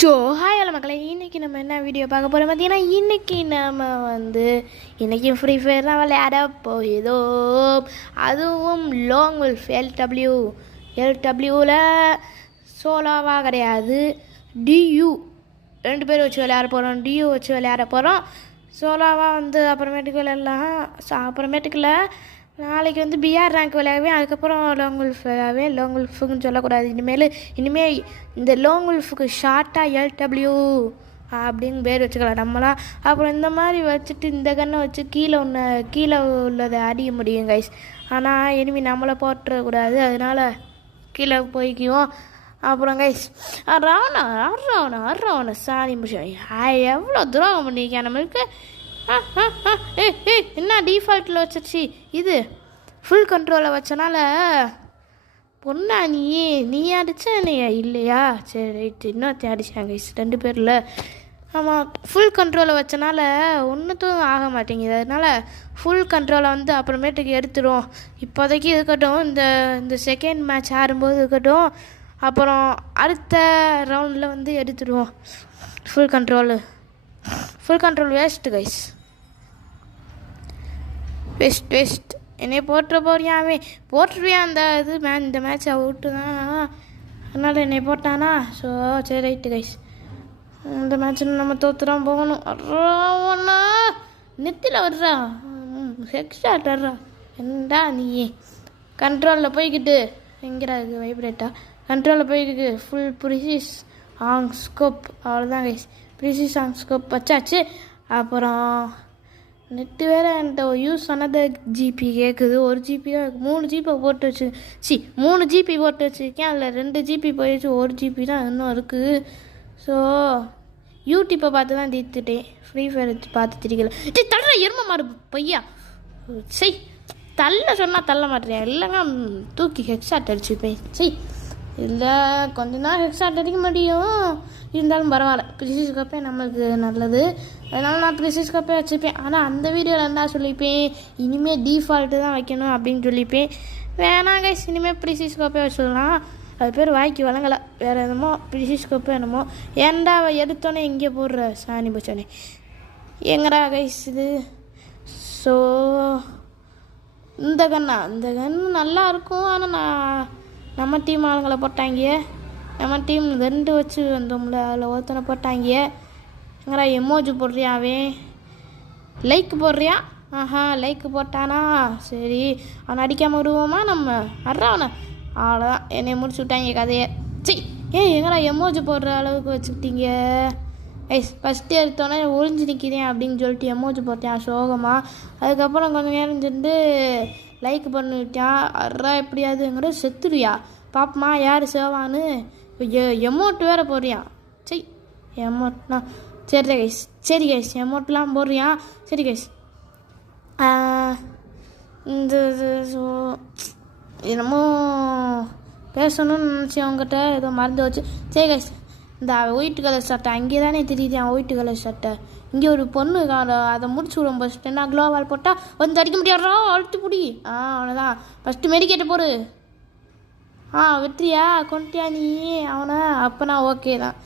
So hi hello மக்களே, இன்றைக்கி நம்ம என்ன வீடியோ பார்க்க போகிறோம் பார்த்தீங்கன்னா, இன்றைக்கி ஃப்ரீ ஃபயர் தான் விளையாட போயிதோம். அதுவும் லாங் உல்ஃப் எல்டபிள்யூவில் சோலோவாக கிடையாது, டியூ 2 பேர் வச்சு விளையாட போகிறோம். டியூ வச்சு விளையாட போகிறோம். சோலோவாக வந்து அப்புறமேட்டுக்கு விளையாடலாம். அப்புறமேட்டுக்குள்ள நாளைக்கு வந்து பிஆர் ரேங்க் விளையாடுவேன். அதுக்கப்புறம் லாங் உல்ஃப் விளையாடுவேன். லாங் உல்ஃபுக்குன்னு சொல்லக்கூடாது இனிமேல் இந்த லாங் உல்ஃபுக்கு ஷார்ட்டாக எல்டபிள்யூ அப்படின்னு பேர் வச்சுக்கலாம் நம்மளாம். அப்புறம் இந்த மாதிரி வச்சுட்டு இந்த கண்ணை வச்சு கீழே உள்ளதை அடிக்க முடியும் கைஸ். ஆனால் இனிமே நம்மளை போட்டுறக்கூடாது, அதனால் கீழே போய்க்குவோம். அப்புறம் கைஸ் ராவண சாணி முடிச்சோம். எவ்வளோ துரோகம் பண்ணியிருக்கேன் நம்மளுக்கு. என்ன டிஃபால்ட்டில் வச்சிருச்சு, இது ஃபுல் கண்ட்ரோலில் வச்சனால பொண்ணா நீ அடிச்ச என்னையா இல்லையா? சரி ரைட்டு, இன்னொருத்தையும் அடிச்சாங்க 2 பேரில். ஆமாம், ஃபுல் கண்ட்ரோலில் வச்சனால ஒன்றுத்தும் ஆக மாட்டேங்குது. அதனால் ஃபுல் கண்ட்ரோலை வந்து அப்புறமேட்டுக்கு எடுத்துடும். இப்போதைக்கு இருக்கட்டும், இந்த செகண்ட் மேட்ச் ஆடும்போது இருக்கட்டும். அப்புறம் அடுத்த ரவுண்டில் வந்து எடுத்துடுவோம் full control waste guys, waste. என்னை போட்டுருவியா இந்த மேட்ச்சை அவுட்டு தான், அதனால் என்னை போட்டானா. ஸோ சரி ரைட்டு கைஸ், இந்த மேட்ச்சில் நம்ம தோற்றுதான் போகணும். ஒன்றா நெத்தியில் வர்றா, ஹெக்ஸ்டாட் வர்றா. என்னடா நீ கண்ட்ரோலில் போய்கிட்டு எங்கடா இருக்குது வைப்ரேட்டா? கண்ட்ரோலில் போய்கிட்டு ஃபுல் ப்ரிசிஸ் ஆங் ஸ்கோப், அவ்வளோதான் கைஸ். ப்ரிசிஸ் ஆங் ஸ்கோப் வச்சாச்சு. அப்புறம் நெட்டு வேறு என்கிட்ட யூஸ் பண்ணது ஜிபி கேட்குது. 1 ஜிபி தான் இருக்குது. 3 ஜிபி போட்டு 3 ஜிபி போட்டு வச்சுருக்கேன். அதில் 2 ஜிபி போயிடுச்சு, 1 ஜிபி தான் இன்னும் இருக்குது. ஸோ யூடியூப்பை பார்த்து தான் தீர்த்துட்டேன், ஃப்ரீ ஃபயர் பார்த்து திரிக்கல. தள்ளுற எருமை மாடு பையா, தள்ள சொன்னால் தள்ள மாட்டேறியா? இல்லைங்க தூக்கி ஹெட்ஷாட் அடிச்சுப்பேன். இல்லை கொஞ்ச நாள் ஹெட்ஷாட் அடிக்க முடியும், இருந்தாலும் பரவாயில்ல. ப்ரிசிஸ் கப்பே நம்மளுக்கு நல்லது, அதனால் நான் ப்ரிசிஸ் கப்பே வச்சுப்பேன். ஆனால் அந்த வீடியோவில் என்ன சொல்லிப்பேன், இனிமேல் டிஃபால்ட்டு தான் வைக்கணும் அப்படின்னு சொல்லிப்பேன். வேணாங்க, இனிமேல் ப்ரிசிஸ் கப்பே வச்சிடலாம். அது பேர் வாய்க்கு வழங்கலை, வேறு என்னமோ ப்ரிசிஸ் கப்பே என்னமோ. ஏன்டா எடுத்தோன்னே எங்கே போடுற சாணி போச்சோன்னே எங்கடா கைஸ் இது. ஸோ இந்த கன்று நல்லா இருக்கும். ஆனால் நம்ம டீம் ஆளுங்களை போட்டாங்க. நம்ம டீம் 2 வச்சு வந்தோம்ல, அதில் ஒருத்தனை போட்டாங்க. எங்கடா எமோஜி போடுறியா? அவன் லைக் போடுறியா? லைக் போட்டானா? சரி, அவனை அடிக்காமல் விடுவோமா நம்ம? அவனை அவ்வளோதான், என்னை முடிச்சு விட்டாங்க கதையை. எங்கடா எமோஜி போடுற அளவுக்கு வச்சுக்கிட்டீங்க ஃபஸ்ட்டு எடுத்தோன்னே ஒளிஞ்சு நிற்கிறேன் அப்படின்னு சொல்லிட்டு எமோஜி போட்டேன் சோகமாக. அதுக்கப்புறம் கொஞ்சம் நேரம் சென்று லைக் பண்ணிவிட்டான். எப்படியாதுங்கிற செத்துடுவியா பாப்பமா, யார் சேவான்னு எமௌண்ட் வேறு போடுறியான். எமௌண்ட்னா சரி கைஸ் எமௌண்ட்லாம் போடுறியான். சரி கைஸ், இந்த ஸோ என்னமோ பேசணும்னு நினச்சி அவங்ககிட்ட ஏதோ மறந்து வச்சு. சரி கைஸ், இந்த ஒயிட் கலர் சட்டை அங்கே தானே தெரியுது, ஒயிட் கலர் சட்டை. இங்கே ஒரு பொண்ணு அதை முடிச்சு விடும். ஃபஸ்ட்டு என்ன க்ளோவால் போட்டால் வந்து அடிக்க முடியாதா? அழுத்து பிடி. அவ்வளோதான், ஃபஸ்ட்டு மெடிக்கேட்டை போடு. வெற்றியா கொண்டுட்டியா நீ அவனை? அப்போ நான் ஓகே தான்.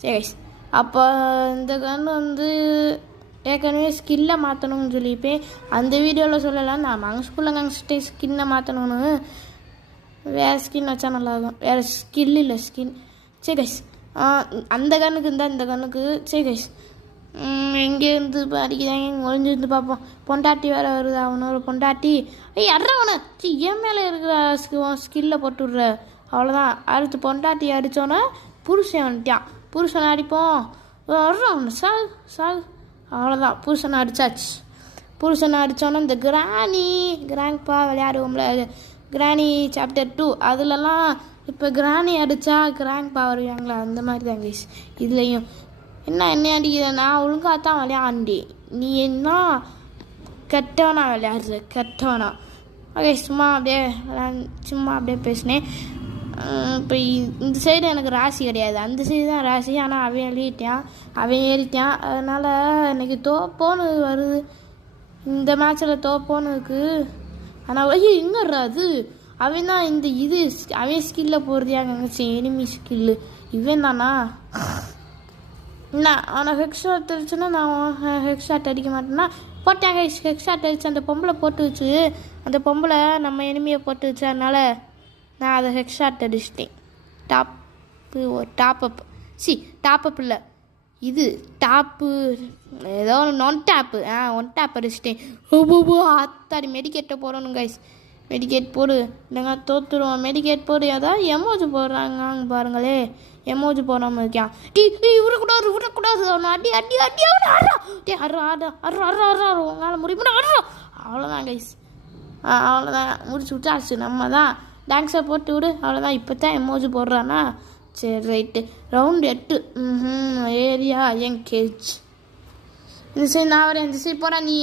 சரி கைஸ், அப்போ இந்த கன்று வந்து ஏற்கனவே ஸ்கில்லை மாற்றணும்னு சொல்லிப்பேன். அந்த வீடியோவில் சொல்லலாம், நான் மங்கஸ்குள்ளே ஸ்கின்னை மாற்றணும்னு. வேறு ஸ்கின் வச்சா நல்லாயிருக்கும். வேறு ஸ்கில் இல்லை ஸ்கின். சரி கைஸ், அந்த கண்ணுக்கு இருந்தால் இந்த கண்ணுக்கு. சரி கைஸ், எங்கேருந்து அடிக்கிறாங்க ஒழிஞ்சிருந்து பார்ப்போம். பொண்டாட்டி வேறு வருது, அவனோட பொண்டாட்டி. அட்றவனை என் மேலே இருக்கிற ஸ்கில்லை போட்டு விட்ற. அவ்வளோதான், அடுத்து பொண்டாட்டி அடித்தோன்னே புருஷன் வந்துட்டான். புருஷனை அடிப்போம். அட்றவனை சாகு. அவ்வளோதான், புருஷனை அடித்தாச்சு. புருஷனை அடித்தோன்னே இந்த கிராங்க்பா விளையாடுவோம்ல, கிராணி சாப்டர் 2 அதிலலாம் இப்போ கிராணி அடித்தா கிராங்க்பா வருவாங்களா, அந்த மாதிரி தான் கைஸ் இதுலேயும். என்ன அடிக்கிற? நான் ஒழுங்காக தான் விளையாண்டி, நீ என்ன கெட்டவனா விளையாடுற? கெட்டவனா? ஓகே, சும்மா அப்படியே பேசினேன். இப்போ இந்த சைடு எனக்கு ராசி கிடையாது, அந்த சைடு தான் ராசி. ஆனால் அவன் ஏறிட்டான். அதனால் எனக்கு தோப்போன்னு வருது. இந்த மேட்ச்சில் தோப்போன்னு இருக்குது. ஆனால் எங்கடா அது? அவன் தான் அவன் ஸ்கில்ல போடுறியாங்க, எனிமி ஸ்கில்லு இவன் தானா? என்ன அவனை ஹெக் ஷாட் அடிச்சுன்னா நான் ஹெக் ஷாட் அடிக்க மாட்டேன்னா போட்டேன் கைஸ். ஹெக் ஷாட் அடிச்சு அந்த பொம்பளை போட்டு வச்சு அந்த பொம்பளை நம்ம எனிமையை போட்டு வச்சு அதனால் நான் அதை ஹெக் ஷாட் அடிச்சிட்டேன். டாப் அப் டாப் இல்லை இது டாப்பு ஏதோ ஒன் டேப் அடிச்சிட்டேன். அத்தாடி மெடிக்கேட்டை போடணும் கைஸ். மெடிக்கேட் போடு இல்லைங்க தோற்றுருவோம். மெடிக்கேட் போடு ஏதாவது எமோஜி போடுறாங்க பாருங்களே. எமோஜி போடாமல் இருக்கான். விடக்கூடாது அவனை அடி அடி அடி அவனை உங்களால் முடியுமா அவ்வளோதான் கைஸ். அவ்வளோதான் முடிச்சு விட்டாச்சு. நம்ம தான் டான்ஸை போட்டு விடு அவ்வளோதான். இப்போ தான் எமோஜி போடுறானா சரி ரைட்டு. Round 8 area engage. இந்த சைடு நான் வரேன். இந்த சைடு போகிறா நீ.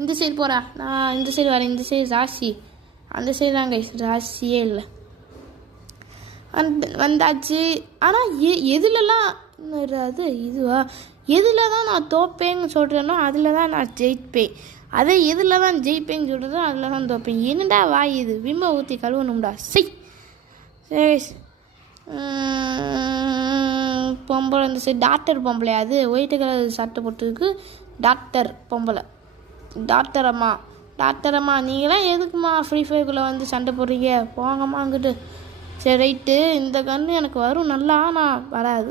இந்த சைடு போகிறா நான் இந்த சைடு வரேன். இந்த சைடு ராசி அந்த சைடு தான் கைஸ். ராசியே இல்லை வந்தாச்சு. ஆனால் எதுலலாம் அது இதுவா எதில் தான் நான் தோப்பேன்னு சொல்கிறேனோ அதில் தான் நான் ஜெயிப்பேன். அதே எதில் தான் ஜெயிப்பேன்னு சொல்கிறதோ அதில் தான் தோப்பேன். என்னடா வாய் இது விம்ம ஊற்றி கழுவணும்டா சரி. பொம்பளை இந்த சைடு டாக்டர் பொம்பளை அது ஒயிட்டு கலர் சட்டை போட்டுருக்கு. டாக்டர் பொம்பளை டாக்டர் அம்மா நீங்களாம் எதுக்குமா ஃப்ரீ ஃபயருக்குள்ளே வந்து சண்டை போடுறீங்க போங்கம்மா அங்கிட்டு. சரி ரைட்டு. இந்த கன்று எனக்கு வரும் நல்லா. ஆனால் வராது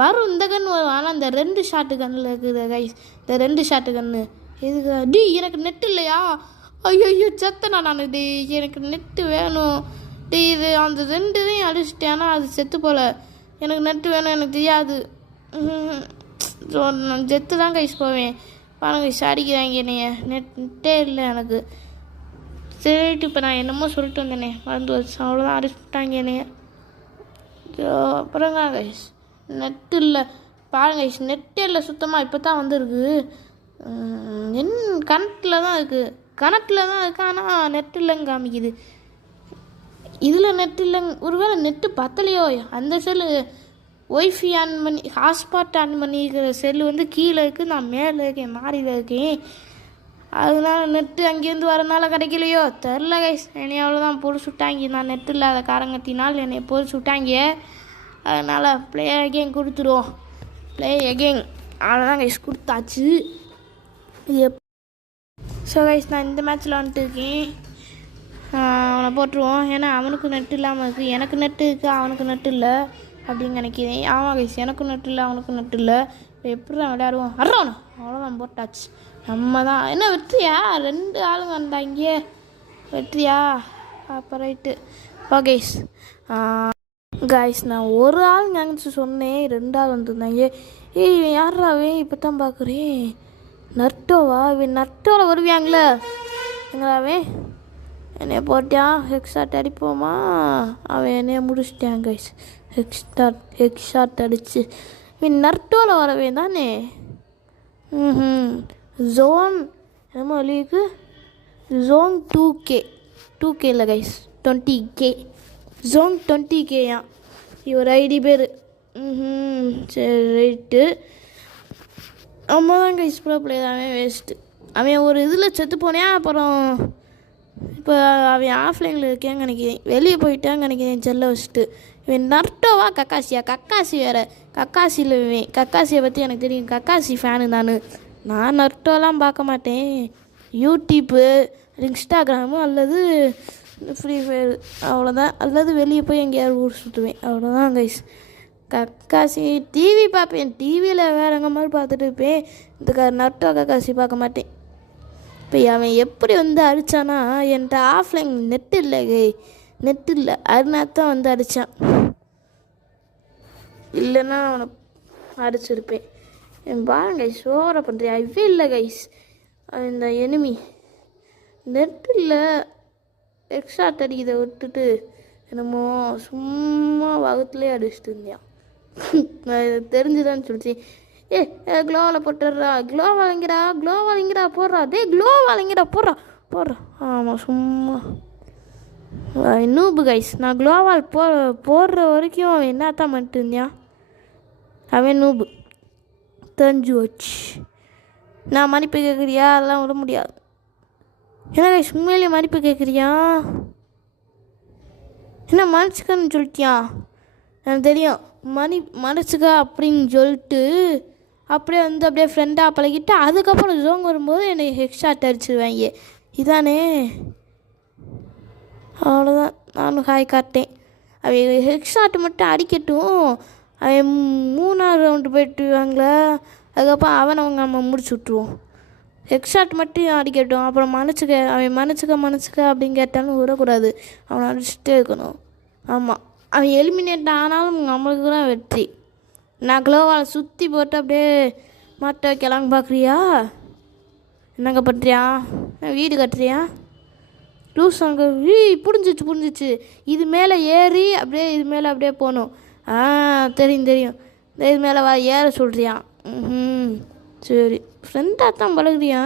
வரும் இந்த கன்று வரும். ஆனால் இந்த 2 ஷாட்டு கன்னில் இருக்குது கைஸ். இந்த 2 ஷாட்டு கன்று எதுக்கு எனக்கு நெட்டு இல்லையா? ஐயோ செத்தனா நான். எனக்கு நெட்டு வேணும் இது அந்த 2 அடிச்சிட்டேன். ஆனால் அது செத்து போல். எனக்கு நெட்டு வேணும் எனக்கு தெரியாது. நான் செத்து தான் கைஸ் போவேன். பாருங்க கைஸ் அடிக்கிறாங்க என்னைய. நெட்டே இல்லை எனக்கு. சரிட்டு இப்போ நான் என்னமோ சொல்லிட்டு வந்தேனே மறந்து வச்சு. அவ்வளோதான் அடிச்சுட்டாங்க என்னைய. அப்புறங்க கைஸ் நெட்டு இல்லை பாருங்க கைஸ். நெட்டே இல்லை சுத்தமாக. இப்போ தான் வந்துருக்கு. கணக்கில் தான் இருக்குது ஆனால் நெட்டு இல்லைன்னு காமிக்குது. இதில் நெட் இல்லைங்க. ஒருவேளை நெட்டு பத்தலையோ அந்த செல்லு ஒய்ஃபை ஆன் பண்ணி ஹாட்ஸ்பாட் ஆன் பண்ணிக்கிற செல்லு வந்து கீழே இருக்குது. நான் மேலே இருக்கேன் மாடியில் இருக்கேன். அதனால நெட்டு அங்கேருந்து வரனால கிடைக்கலையோ தெரில கைஸ். என்னை அவ்வளோதான் பொறிச்சு விட்டாங்க. நான் நெட்டு இல்லாத காரங்கத்தினால் என்னை பொறிச்சு விட்டாங்க. அதனால் ப்ளே அகெயின் கொடுத்துருவோம். ப்ளே அகெயின் அவ்வளோதான் கைஸ் கொடுத்தாச்சு. இது ஸோ கைஸ் நான் இந்த மேட்ச்சில் வந்துட்டு இருக்கேன். அவனை போட்டுருவோம். ஏன்னா அவனுக்கு நெட்டு இல்லாமல் இருக்குது. எனக்கு நெட்டு இருக்குது அவனுக்கு நெட்டு இல்லை அப்படின்னு நினைக்கிறேன். ஆமாம் கைஸ் எனக்கும் நெட்டு இல்லை அவனுக்கும் நெட்டு இல்லை. இப்போ எப்படி தான் விளையாடுவோம் அறோன்னு அவ்வளோதான் போட்டாச்சு. நம்ம தான் என்ன வெற்றியா 2 ஆளுங்க வந்தாங்க வெற்றியா. அப்போ ரைட்டு கைஸ் கைஸ் நான் ஒரு ஆள் நினச்சி சொன்னேன் 2 ஆள் வந்துருந்தாங்க. யாராவே இப்போ தான் பார்க்குறேன். நர்ட்டோவா இவன் நர்ட்டோவில் வருவியாங்களே எங்களாவே என்னைய போட்டான். ஹெக் ஷாட் அடிப்போமா அவன் என்னைய முடிச்சிட்டான் கைஸ். ஹெக் ஷாட் அடிச்சு இவன் நர்ட்டோவில் வரவே தானே. ஜோன் என்னமோ லீக்கு ஜோன் 2K இல்லை கைஸ் 20K ஜோன் 20K இவர் ஐடி பேர். சரி ரைட்டு. நம்ம தான் கைஸ் ப்ரோ பிளேயர். அவன் வேஸ்ட்டு. அவன் ஒரு இதில் செத்து போனேன். அப்புறம் இப்போ அவன் ஆஃப்லைனில் இருக்கேன்னு நினைக்கிறேன். வெளியே போயிட்டான்னு நினைக்கிறேன் செல்ல வச்சுட்டு. இவன் நர்ட்டோவா கக்காசி வேறு கக்காசியில் இவன். கக்காசியை பற்றி எனக்கு தெரியும். கக்காசி ஃபேனு நான் நர்ட்டோலாம் பார்க்க மாட்டேன். யூடியூப்பு இன்ஸ்டாகிராமு அல்லது ஃப்ரீ ஃபயர் அவ்வளோதான். அல்லது வெளியே போய் எங்கேயாவது ஊர் சுற்றுவேன் அவ்வளோதான் கைஸ். கக்காசி டிவி பார்ப்பேன். டிவியில் வேறங்க மாதிரி பார்த்துட்டு இருப்பேன். இந்த நர்ட்டோ கக்காசி பார்க்க மாட்டேன். இப்போ அவன் எப்படி வந்து அடித்தானா என்கிட்ட ஆஃப்லைன் நெட்டு இல்லை அதனால தான் வந்து அடித்தான். இல்லைன்னா அவனை அடிச்சிருப்பேன். என் பாருங்க கைஸ் ஓவராக பண்ணுறேன். ஐவே இல்லை கைஸ் இந்த எனிமி நெட்டு இல்லை எக்ஸ்ட்ரா அடிக்கிறதை விட்டுட்டு என்னமோ சும்மா வகுத்துலேயே அடிச்சுட்டு இருந்தேன். நான் இதை தெரிஞ்சுதான்னு சொல்லிச்சு. க்ளோவில் போட்டுடுறா க்ளோ வாங்கிடா போடுறா க்ளோ வாங்கிடா போடுறா. ஆமாம் சும்மா நூபு கைஸ். நான் க்ளோவால் போடுற வரைக்கும் அவன் என்னத்தான் பண்ணிட்டு இருந்தான். அவன் நூபு தெரிஞ்சு வச்சு. நான் மன்னிப்பு கேட்குறியா அதெல்லாம் விட முடியாது. என்ன கைஸ் உண்மையிலேயே மன்னிப்பு கேட்குறியா? என்ன மன்னிச்சுக்கன்னு சொல்லிட்டியா? எனக்கு தெரியும் மனசுக்கா அப்படின்னு சொல்லிட்டு அப்படியே வந்து அப்படியே ஃப்ரெண்டாக பழகிட்டு அதுக்கப்புறம் ஜோங் வரும்போது என்னை ஹெட்ஷாட் அடிச்சிருவாங்க. இதானே, அவ்வளோதான். நானும் ஹாய் காட்டேன். அவன் ஹெட்ஷாட் மட்டும் அடிக்கட்டும், அவன் 3ஆவது ரவுண்டு போய்ட்டுவாங்களா, அதுக்கப்புறம் அவங்க நம்ம முடிச்சு விட்ருவோம். ஹெட்ஷாட் மட்டும் அடிக்கட்டும், அப்புறம் அவன் மன்னிச்சுக்க அப்படின்னு கேட்டாலும் விடக்கூடாது, அவனை அடிச்சுட்டே இருக்கணும். ஆமாம், அவன் எலிமினேட் ஆனாலும் நம்மளுக்கு தான் வெற்றி. நான் க்ளோவால் சுற்றி போட்டு அப்படியே மாட்ட வைக்கலான்னு பார்க்குறியா? என்னங்க பண்ணுறியா? வீடு கட்டுறியா? லூஸ் அங்கே புரிஞ்சிச்சு. இது மேலே ஏறி அப்படியே இது மேலே அப்படியே போகணும். தெரியும். இது மேலே ஏற சொல்கிறியா? சரி, ஃப்ரெண்டாக தான் பழகுறியா?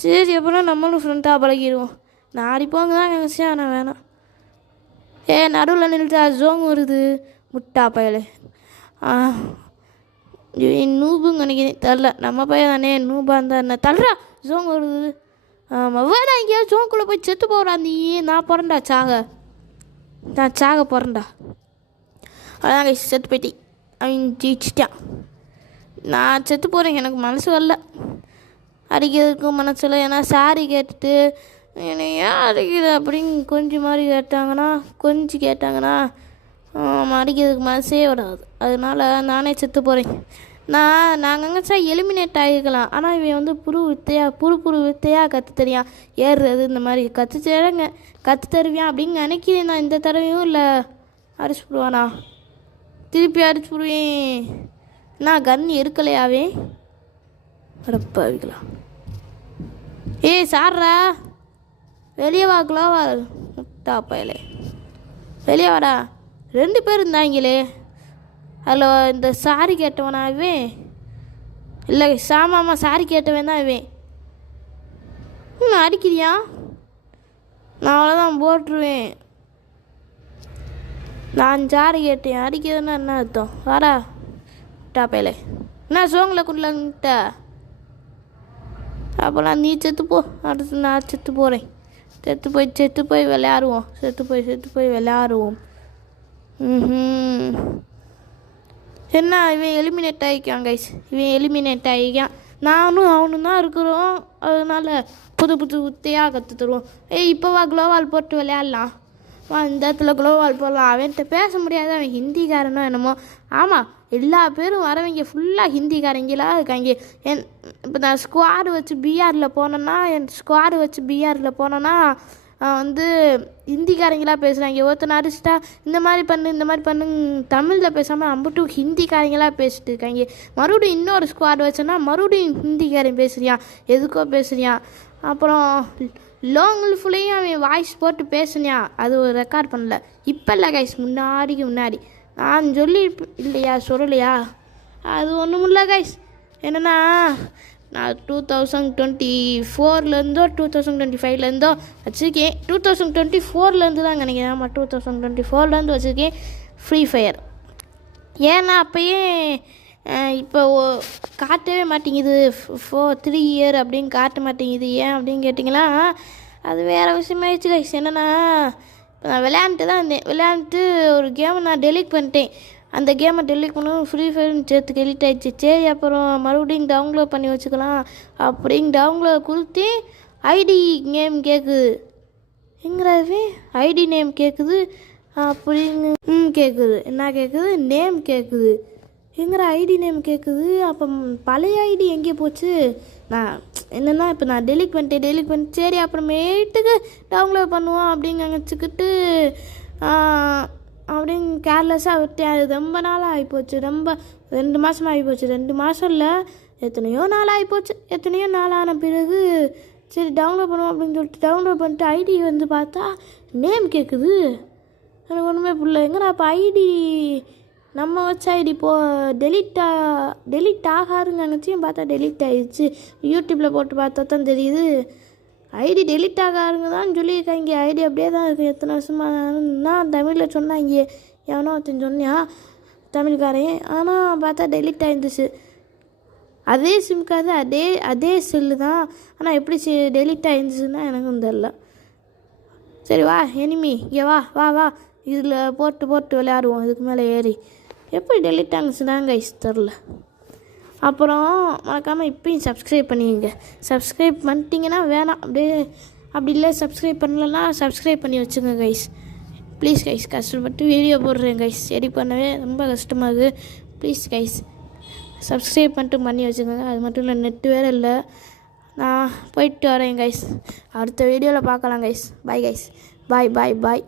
சரி, அப்புறம் நம்மளும் ஃப்ரெண்டாக பழகிடுவோம். நான் அடிப்போங்க தான் நினச்சேன், ஆனால் வேணாம். நடுவில் நின்றுட்டு ஜோங் வருது, முட்டா பயலே. நூபுங்க நினைக்கிறேன், தரல. நம்ம பையன் தானே, நூபாக இருந்தா என்ன தர்றா. ஜோங் வருது. ஆமாம், வேணா எங்கேயாவது ஜோங்குள்ளே போய் செத்து போகிறான். நீ நான் பிறண்டா நான் சாக பிறண்டா. அதான் செத்து போயிட்டி. அவன் ஜெயிச்சிட்டான். நான் செத்து போகிறேன், எனக்கு மனசு வரல அடிக்கிறதுக்கும் மனசில். ஏன்னா சாரி கேட்டுட்டு என்னை ஏன் அடிக்கிற அப்படின்னு கொஞ்சம் கேட்டாங்கன்னா அடிக்கிறதுக்கு மனசே வராது. அதனால் நானே செத்து போகிறேன். நாங்கள் எங்கேச்சா எலிமினேட் ஆகிருக்கலாம், ஆனால் இவன் வந்து புது வித்தையாக கற்று தெரியான். ஏறுறது இந்த மாதிரி கற்று தருவியான் அப்படின்னு நினைக்கிறேன். நான் இந்த தடவையும் இல்லை அடிச்சு விடுவானா? திருப்பி அடிச்சு விடுவேன். நான் கன் இருக்கலையாவே அடப்பாவிக்கலாம். சார்ரா வெளியே வாக்கலாவா? முட்டா பயலே, வெளியே வாடா. 2 பேர் இருந்தாங்களே, அதில் இந்த சாரி கேட்டவனா இவன்? இல்லை, சாமாமா சாரி கேட்டவன் தான் இவன். அடிக்கிறியா? நான் அவ்வளோதான் போட்டுருவேன். நான் சாரி கேட்டேன், அடிக்கிறதுன்னா என்ன அர்த்தம்? வாடா டாப்பையில என்ன சோங்கில் குள்ளங்கிட்ட. அப்போலாம் நீ செத்துப்போ, அடுத்து நான் செத்து போகிறேன். செத்து போய் விளையாடுவோம். செத்து போய் விளையாடுவோம். என்ன இவன் எலிமினேட் ஆகிக்கான் கைஸ், இவன் எலிமினேட் ஆகிக்கான். நானும் அவனும் தான் இருக்கிறோம். அதனால் புது உத்தையாக கற்று தருவோம். இப்போ வா க்ளோவால் போட்டு விளையாடலாம். இந்த இடத்துல க்ளோவால் போடலாம். அவன்கிட்ட பேச முடியாது, அவன் ஹிந்திக்காரனோ என்னமோ. ஆமாம், எல்லா பேரும் வரவங்க ஃபுல்லாக ஹிந்திக்காரங்களாக இருக்காங்க. இப்போ நான் ஸ்குவாடு வச்சு பிஆரில் போனேன்னா வந்து ஹிந்திக்காரங்களாக பேசுகிறாங்க. ஒருத்தனை அடிச்சிட்டா இந்த மாதிரி பண்ணு தமிழில் பேசாமல் அம்பட்டும் ஹிந்திக்காரங்களாக பேசிட்டு இருக்காங்க. மறுபடியும் இன்னொரு ஸ்குவாடு வச்சோன்னா மறுபடியும் ஹிந்திக்காரன் பேசுறியான், எதுக்கோ பேசுறியான். அப்புறம் லாங் ஃபுல்லையும் அவன் வாய்ஸ் போட்டு பேசுனியான், அது ஒரு ரெக்கார்ட் பண்ணல. இப்போ இல்லை கைஸ், முன்னாடி நான் சொல்லலையா? அது ஒன்றும் இல்லை கைஸ். என்னென்னா நான் 2024 2025 வச்சுருக்கேன். 2024 தான் நினைக்கிறேன். ஆமாம், 2024 வச்சுருக்கேன் ஃப்ரீ ஃபயர். ஏன்னா அப்போயே இப்போ காட்டவே மாட்டேங்குது 3 இயர் அப்படின்னு காட்ட மாட்டேங்குது. ஏன் அப்படின்னு கேட்டிங்களா, அது வேறு விஷயமாகிடுச்சு கைஸ். என்னென்னா இப்போ நான் விளையாண்டுட்டு ஒரு கேமை நான் டெலீட் பண்ணிட்டேன். அந்த கேமை டெலீட் பண்ணவும் ஃப்ரீ ஃபயர்னு சேர்த்து டெலீட் ஆகிடுச்சு. சரி, அப்புறம் மறுபடியும் டவுன்லோட் பண்ணி வச்சுக்கலாம் அப்படின்னு டவுன்லோட் கொடுத்து ஐடி நேம் கேட்குது. எங்கிறாவே ஐடி நேம் கேட்குது அப்படின்னு கேட்குது. என்ன கேட்குது? நேம் கேட்குது. எங்கிற ஐடி நேம் கேட்குது. அப்போ பழைய ஐடி எங்கே போச்சு? நான் என்னென்னா இப்போ நான் டெலீட் பண்ணிட்டு சரி அப்புறமேட்டுக்கு டவுன்லோட் பண்ணுவோம் அப்படின்னு நினச்சிக்கிட்டு அப்படின்னு கேர்லெஸ்ஸாக விட்டேன். அது ரொம்ப நாளாக ஆகிப்போச்சு. 2 மாதமாக ஆகிப்போச்சு. 2 மாதம் இல்லை, எத்தனையோ நாள் ஆகிப்போச்சு. எத்தனையோ நாள் ஆன பிறகு சரி டவுன்லோட் பண்ணுவோம் அப்படின்னு சொல்லிட்டு டவுன்லோட் பண்ணிட்டு ஐடி வந்து பார்த்தா நேம் கேட்குது. எனக்கு ஒன்றுமே புரியல. எங்கடா அப்போ ஐடி நம்ம வச்ச ஐடி டெலீட் ஆகாதுன்னு நினச்சியும் பார்த்தா டெலீட் ஆகிடுச்சு. யூடியூப்பில் போட்டு பார்த்தா தான் தெரியுது ஐடி டெலீட் ஆகாதுங்க தான் சொல்லியிருக்காங்க. ஐடி அப்படியே தான் இருக்குது. எத்தனை வருஷமாக நான் தமிழில் சொன்னாங்க, எவனோ ஒருத்தன் சொன்னியா தமிழ்காரையும். ஆனால் பார்த்தா டெலீட் ஆகிருந்துச்சு. அதே சிம் கார்டு அதே செல்லு தான், ஆனால் எப்படி டெலீட் ஆகிருந்துச்சுன்னா எனக்கும் தெரில. சரி வா எனிமி, இங்கே வா இதில் போட்டு விளையாடுவோம் இதுக்கு மேலே ஏறி. எப்படி டெலிட் ஆகுச்சு தான் கைஸ் தெரில. அப்புறம் மறக்காமல் இப்பயும் சப்ஸ்கிரைப் பண்ணிக்கங்க. சப்ஸ்கிரைப் பண்ணிட்டீங்கன்னா வேணாம், அப்படி இல்லை சப்ஸ்கிரைப் பண்ணலன்னா சப்ஸ்கிரைப் பண்ணி வச்சுங்க கைஸ். ப்ளீஸ் கைஸ், கஷ்டப்பட்டு வீடியோ போடுறேன் கைஸ், எடிட் பண்ணவே ரொம்ப கஷ்டமாகுது. ப்ளீஸ் கைஸ் சப்ஸ்கிரைப் பண்ணிட்டு பண்ணி வச்சுக்கோங்க. அது மட்டும் இல்லை, நெட்டு வேறு இல்லை. நான் போயிட்டு வரேன் கைஸ். அடுத்த வீடியோவில் பார்க்கலாம் கைஸ். பாய் கைஸ், பாய்.